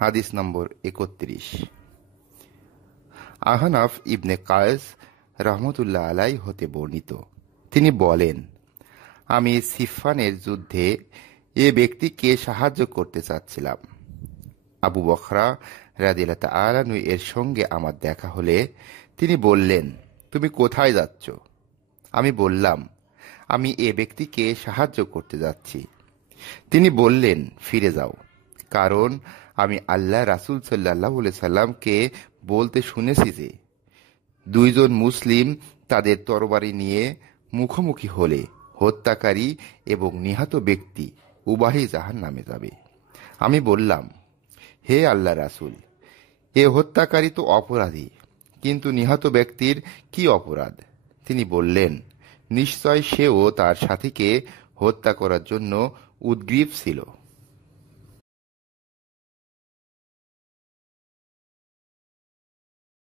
হাদিস নম্বর 31। আহনাফ ইবনে কায়েস রহমতুল্লাহ আলাই হতে বর্ণিত, তিনি বলেন, আমি সিফফানের যুদ্ধে এ ব্যক্তিকে সাহায্য করতে চাচ্ছিলাম। আবু বকরা রাদিয়াল্লাহু তাআলা আনহু এর সঙ্গে আমার দেখা হলে তিনি বললেন, তুমি কোথায় যাচ্ছ? আমি বললাম, আমি এ ব্যক্তিকে সাহায্য করতে যাচ্ছি। তিনি বললেন, ফিরে যাও, কারণ আমি আল্লাহ রাসূল সাল্লাল্লাহু আলাইহি সাল্লামকে বলতে শুনেছি যে দুইজন মুসলিম তাদের তরবারি নিয়ে মুখোমুখি হলে হত্যাকারী এবং নিহত ব্যক্তি উভয়ই জাহান্নামে যাবে। আমি বললাম, হে আল্লাহ রাসূল, এ হত্যাকারী তো অপরাধী, কিন্তু নিহত ব্যক্তির কি অপরাধ? তিনি বললেন, নিশ্চয় সেও তার সাথীকে হত্যা করার জন্য উদগ্রীব ছিল।